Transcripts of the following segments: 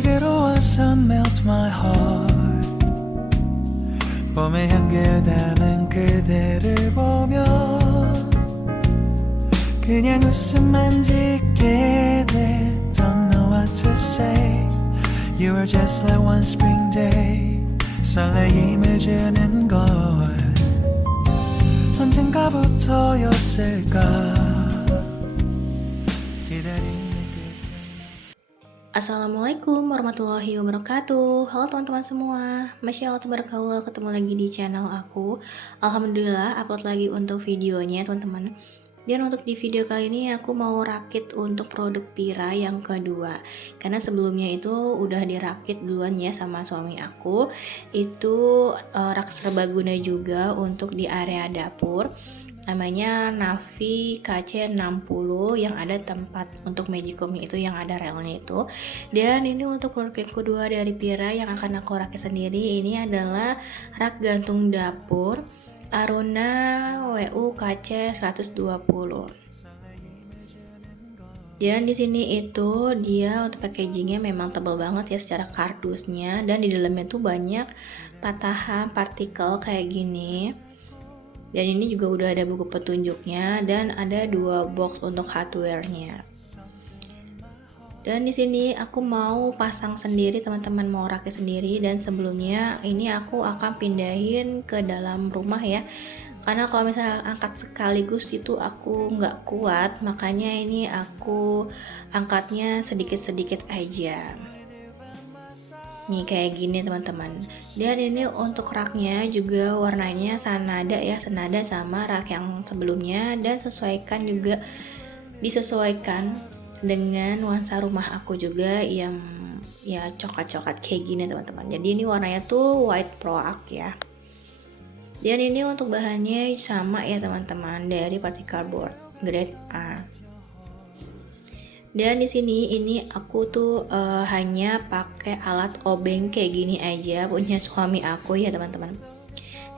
내게로 와서 melt my heart 봄의 향기를 담은 그대를 보며 그냥 웃음만 짓게 돼 Don't know what to say You are just like one spring day 설레임을 주는 걸 언젠가부터였을까 Assalamualaikum warahmatullahi wabarakatuh. Halo teman-teman semua. Masya Allah tabarakallah, ketemu lagi di channel aku. Alhamdulillah upload lagi untuk videonya teman-teman. Dan untuk di video kali ini aku mau rakit untuk produk Pira yang kedua. Karena sebelumnya itu udah dirakit duluan ya sama suami aku. Itu rak serbaguna juga untuk di area dapur. Namanya Navi KC60 yang ada tempat untuk magicomnya itu yang ada relnya itu. Dan ini untuk produk yang kedua dari Pira yang akan aku rakit sendiri. Ini adalah rak gantung dapur Aruna WU KC 120. Dan di sini itu dia untuk packagingnya memang tebal banget ya secara kardusnya, dan di dalamnya tuh banyak patahan partikel kayak gini. Dan ini juga udah ada buku petunjuknya dan ada 2 box untuk hardware-nya. Dan di sini aku mau pasang sendiri teman-teman, mau rakit sendiri, dan sebelumnya ini aku akan pindahin ke dalam rumah ya. Karena kalau misalnya angkat sekaligus itu aku nggak kuat, makanya ini aku angkatnya sedikit-sedikit aja. Nih kayak gini teman-teman. Dan ini untuk raknya juga warnanya senada ya, senada sama rak yang sebelumnya, dan disesuaikan dengan nuansa rumah aku juga yang ya coklat-coklat kayak gini teman-teman. Jadi ini warnanya tuh white proac ya. Dan ini untuk bahannya sama ya teman-teman, dari particle board grade A. Dan di sini ini aku tuh hanya pakai alat obeng kayak gini aja, punya suami aku ya teman-teman.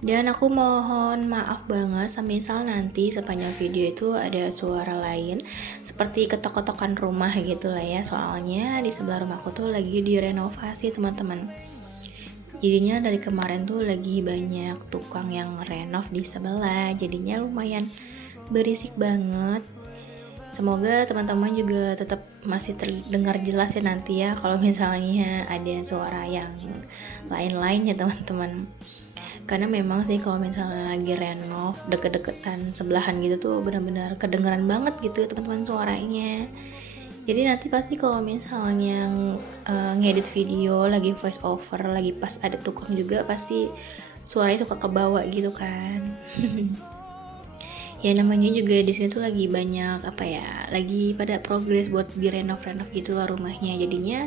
Dan aku mohon maaf banget semisal nanti sepanjang video itu ada suara lain seperti ketok-ketokan rumah gitu lah ya. Soalnya di sebelah rumahku tuh lagi direnovasi teman-teman. Jadinya dari kemarin tuh lagi banyak tukang yang renov di sebelah, jadinya lumayan berisik banget. Semoga teman-teman juga tetap masih terdengar jelas ya nanti ya kalau misalnya ada suara yang lain-lain ya teman-teman. Karena memang sih kalau misalnya lagi renov deket-deketan sebelahan gitu tuh benar-benar kedengeran banget gitu ya teman-teman suaranya. Jadi nanti pasti kalau misalnya ngedit video lagi voice over, lagi pas ada tukang juga pasti suaranya suka kebawa gitu kan. Ya namanya juga di sini tuh lagi banyak lagi pada progres buat direnov-renov gitu lah rumahnya, jadinya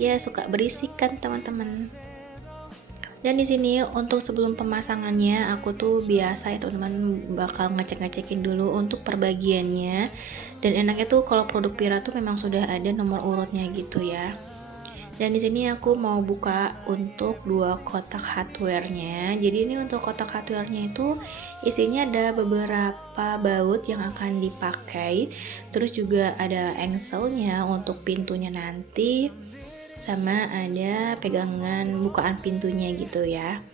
ya suka berisik kan teman-teman. Dan di sini untuk sebelum pemasangannya aku tuh biasa ya teman-teman bakal ngecek-ngecekin dulu untuk perbagiannya. Dan enaknya tuh kalau produk Pira tuh memang sudah ada nomor urutnya gitu ya. Dan di sini aku mau buka untuk 2 kotak hardware-nya. Jadi ini untuk kotak hardware-nya itu isinya ada beberapa baut yang akan dipakai. Terus juga ada engselnya untuk pintunya nanti, sama ada pegangan bukaan pintunya gitu ya.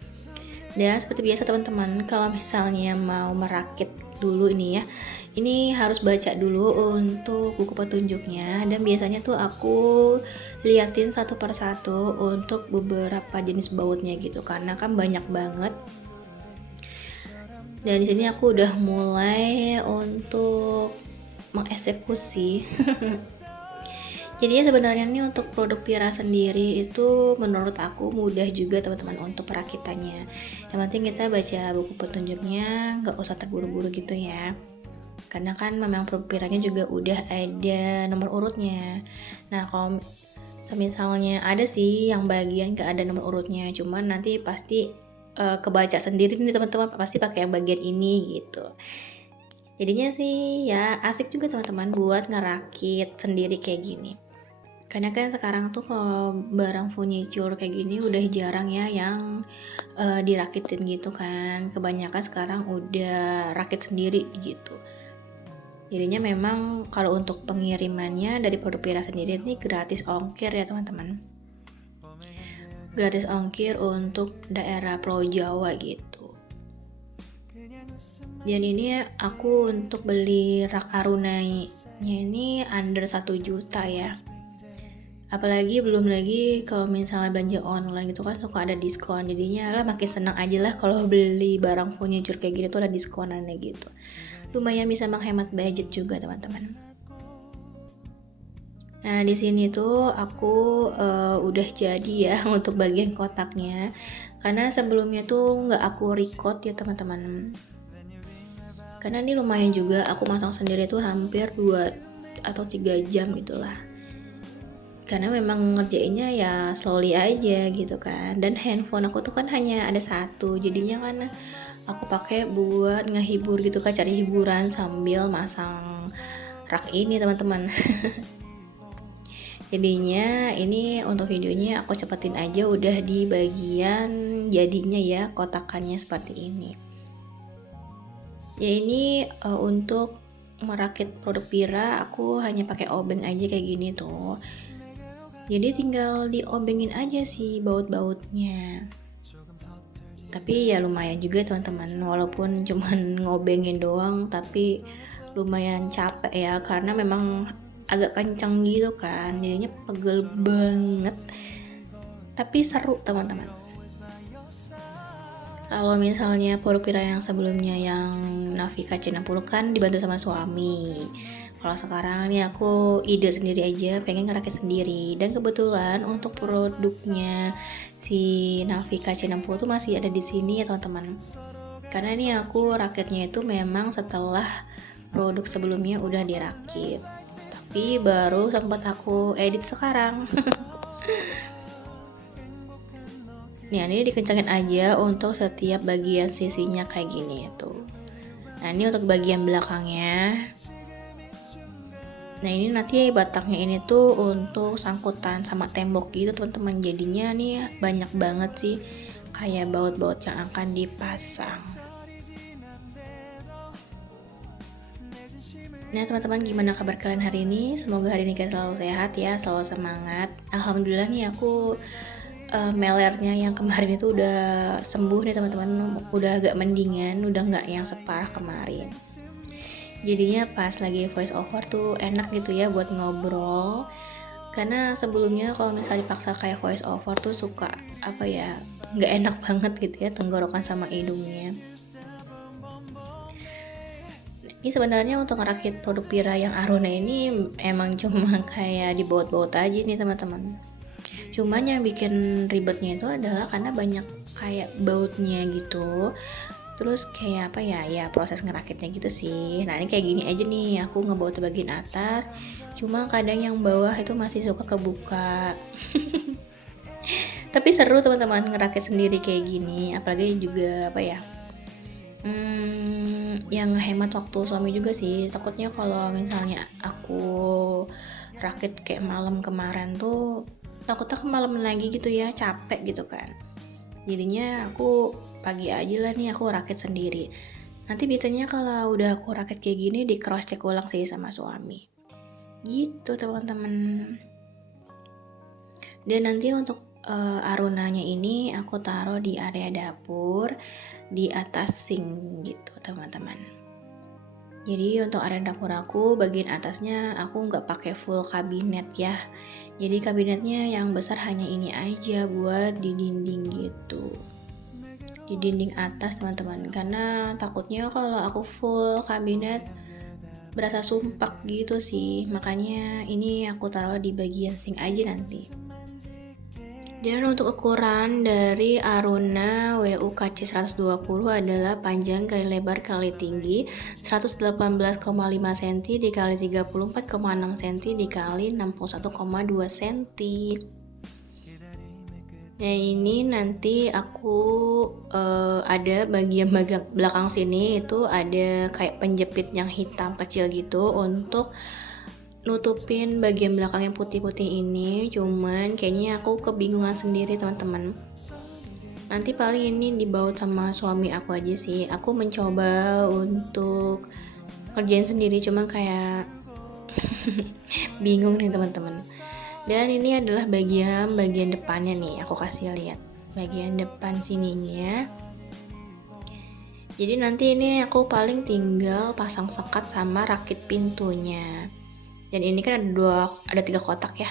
Dan seperti biasa teman-teman, kalau misalnya mau merakit dulu ini ya, ini harus baca dulu untuk buku petunjuknya. Dan biasanya tuh aku liatin satu persatu untuk beberapa jenis bautnya gitu, karena kan banyak banget. Dan di sini aku udah mulai untuk mengeksekusi. Jadi sebenarnya nih untuk produk Pira sendiri itu menurut aku mudah juga teman-teman untuk perakitannya. Yang penting kita baca buku petunjuknya, nggak usah terburu-buru gitu ya. Karena kan memang produk Piranya juga udah ada nomor urutnya. Nah kalau misalnya ada sih yang bagian nggak ada nomor urutnya, cuman nanti pasti kebaca sendiri nih teman-teman, pasti pakai yang bagian ini gitu. Jadinya sih ya asik juga teman-teman buat ngerakit sendiri kayak gini. Karena kan sekarang tuh kalau barang furniture kayak gini udah jarang ya yang dirakitin gitu kan. Kebanyakan sekarang udah rakit sendiri gitu. Jadinya memang kalau untuk pengirimannya dari produk Pira sendiri ini gratis ongkir ya teman-teman. Gratis ongkir untuk daerah Pulau Jawa gitu. Dan ini aku untuk beli rak Arunanya ini under 1 juta ya. Apalagi belum lagi kalau misalnya belanja online gitu kan suka ada diskon. Jadinya lah makin senang aja lah kalau beli barang furniture kayak gini tuh ada diskonannya gitu. Lumayan bisa menghemat budget juga teman-teman. Nah di sini tuh aku udah jadi ya untuk bagian kotaknya, karena sebelumnya tuh nggak aku record ya teman-teman. Karena ini lumayan juga, aku masang sendiri tuh hampir 2 atau 3 jam gitulah. Karena memang ngerjainnya ya slowly aja gitu kan. Dan handphone aku tuh kan hanya ada 1, jadinya kan aku pakai buat ngehibur gitu kan, cari hiburan sambil masang rak ini teman-teman. Jadinya ini untuk videonya aku cepetin aja, udah di bagian jadinya ya, kotakannya seperti ini. Ya ini untuk merakit produk Pira aku hanya pakai obeng aja kayak gini tuh. Jadi tinggal diobengin aja sih baut-bautnya. Tapi ya lumayan juga teman-teman, walaupun cuman ngobengin doang tapi lumayan capek ya, karena memang agak kenceng gitu kan, jadinya pegel banget. Tapi seru teman-teman. Kalau misalnya produk Pira yang sebelumnya yang Navika C60 kan dibantu sama suami. Kalau sekarang nih aku ide sendiri aja, pengen ngerakit sendiri. Dan kebetulan untuk produknya si Navika C60 tuh masih ada di sini ya teman-teman. Karena nih aku rakitnya itu memang setelah produk sebelumnya udah dirakit. Tapi baru sempat aku edit sekarang. Nih ini dikencangin aja untuk setiap bagian sisinya kayak gini tuh. Nah ini untuk bagian belakangnya. Nah ini nanti batangnya ini tuh untuk sangkutan sama tembok gitu teman-teman. Jadinya nih banyak banget sih kayak baut-baut yang akan dipasang. Nah teman-teman, gimana kabar kalian hari ini? Semoga hari ini kalian selalu sehat ya, selalu semangat. Alhamdulillah nih aku melernya yang kemarin itu udah sembuh nih teman-teman, udah agak mendingan, udah nggak yang separah kemarin. Jadinya pas lagi voice over tuh enak gitu ya buat ngobrol, karena sebelumnya kalau misalnya dipaksa kayak voice over tuh suka apa ya, nggak enak banget gitu ya tenggorokan sama hidungnya. Ini sebenarnya untuk ngerakit produk Pira yang Aruna ini emang cuma kayak dibaut-baut aja nih teman-teman. Cuman yang bikin ribetnya itu adalah karena banyak kayak bautnya gitu. Terus kayak apa ya, ya proses ngerakitnya gitu sih. Nah ini kayak gini aja nih, aku ngebaut di bagian atas. Cuma kadang yang bawah itu masih suka kebuka. Tapi seru teman-teman ngerakit sendiri kayak gini. Apalagi juga apa ya, yang hemat waktu suami juga sih. Takutnya kalau misalnya aku rakit kayak malam kemarin tuh, takutnya kemalaman lagi gitu ya, capek gitu kan. Jadinya aku pagi aja lah nih aku rakit sendiri. Nanti biasanya kalau udah aku rakit kayak gini di cross check ulang sih sama suami. Gitu teman-teman. Dan nanti untuk Arunanya ini aku taruh di area dapur di atas sink gitu teman-teman. Jadi untuk area dapur aku bagian atasnya aku nggak pakai full kabinet ya. Jadi kabinetnya yang besar hanya ini aja buat di dinding gitu. Di dinding atas teman-teman. Karena takutnya kalau aku full kabinet berasa sumpek gitu sih. Makanya ini aku taruh di bagian sink aja nanti. Dan untuk ukuran dari Aruna WUKC 120 adalah panjang kali lebar kali tinggi 118,5 cm dikali 34,6 cm dikali 61,2 cm. Nah ini nanti aku ada bagian belakang sini itu ada kayak penjepit yang hitam kecil gitu untuk nutupin bagian belakang yang putih-putih ini. Cuman kayaknya aku kebingungan sendiri teman-teman. Nanti paling ini dibaut sama suami aku aja sih. Aku mencoba untuk ngerjain sendiri, cuma kayak bingung nih teman-teman. Dan ini adalah bagian depannya nih, aku kasih lihat bagian depan sininya. Jadi nanti ini aku paling tinggal pasang sekat sama rakit pintunya. Dan ini kan ada 3 kotak ya.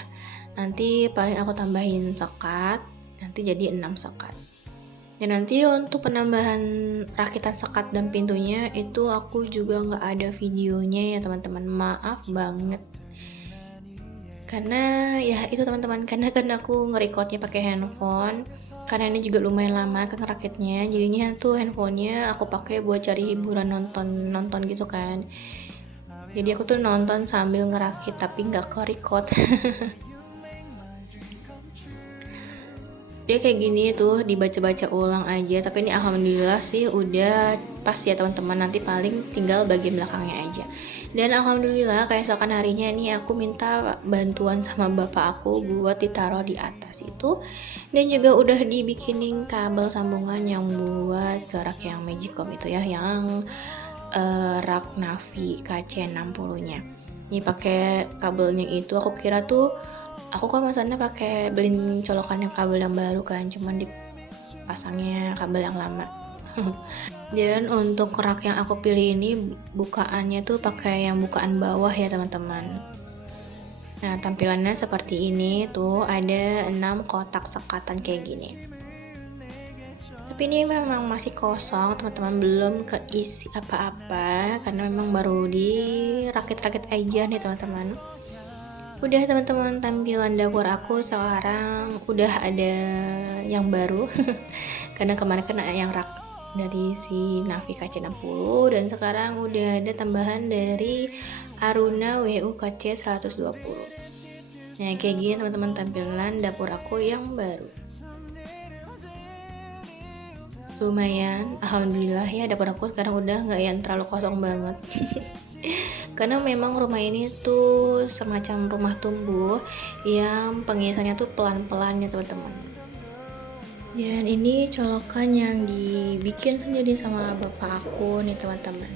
Nanti paling aku tambahin sekat, nanti jadi 6 sekat. Dan nanti untuk penambahan rakitan sekat dan pintunya itu aku juga nggak ada videonya ya teman-teman, maaf banget. Karena ya itu teman-teman, karena kan aku nge-recordnya pakai handphone, karena ini juga lumayan lama kan ngerakitnya, jadinya tuh handphonenya aku pakai buat cari hiburan, nonton gitu kan. Jadi aku tuh nonton sambil ngerakit tapi nggak ke-record. Dia kayak gini tuh dibaca-baca ulang aja, tapi ini alhamdulillah sih udah pas ya teman-teman, nanti paling tinggal bagian belakangnya aja. Dan alhamdulillah keesokan harinya nih aku minta bantuan sama bapak aku buat ditaruh di atas itu, dan juga udah dibikinin kabel sambungan yang buat gerak yang Magicom itu ya, yang rak Navi KC60 nya. Ini pakai kabelnya itu, aku kira tuh aku kan masalahnya pakai beliin colokan yang kabel yang baru kan, cuman dipasangnya kabel yang lama. Dan untuk rak yang aku pilih ini bukaannya tuh pakai yang bukaan bawah ya teman-teman. Nah tampilannya seperti ini tuh, ada 6 kotak sekatan kayak gini. Tapi ini memang masih kosong teman-teman, belum keisi apa-apa karena memang baru dirakit-rakit aja nih teman-teman. Udah teman-teman, tampilan dapur aku sekarang udah ada yang baru. Karena kemarin kan yang rak dari si Navi KC60, dan sekarang udah ada tambahan dari Aruna WU KC 120. Nah kayak gini teman-teman tampilan dapur aku yang baru. Lumayan, alhamdulillah ya, dapur aku sekarang udah nggak yang terlalu kosong banget. Karena memang rumah ini tuh semacam rumah tumbuh yang pengisiannya tuh pelan-pelan ya teman-teman. Dan ini colokan yang dibikin sendiri sama bapak aku nih teman-teman.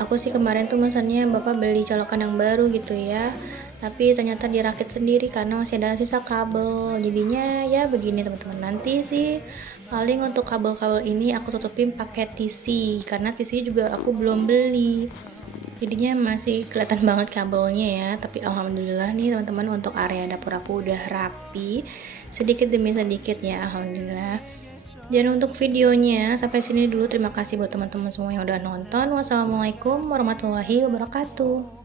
Aku sih kemarin tuh mesennya bapak beli colokan yang baru gitu ya, tapi ternyata dirakit sendiri karena masih ada sisa kabel. Jadinya ya begini teman-teman. Nanti sih paling untuk kabel-kabel ini aku tutupin pakai TC, karena TC juga aku belum beli. Jadinya masih kelihatan banget kabelnya ya. Tapi alhamdulillah nih teman-teman, untuk area dapur aku udah rapi sedikit demi sedikit ya, alhamdulillah. Dan untuk videonya sampai sini dulu. Terima kasih buat teman-teman semua yang udah nonton. Wassalamualaikum warahmatullahi wabarakatuh.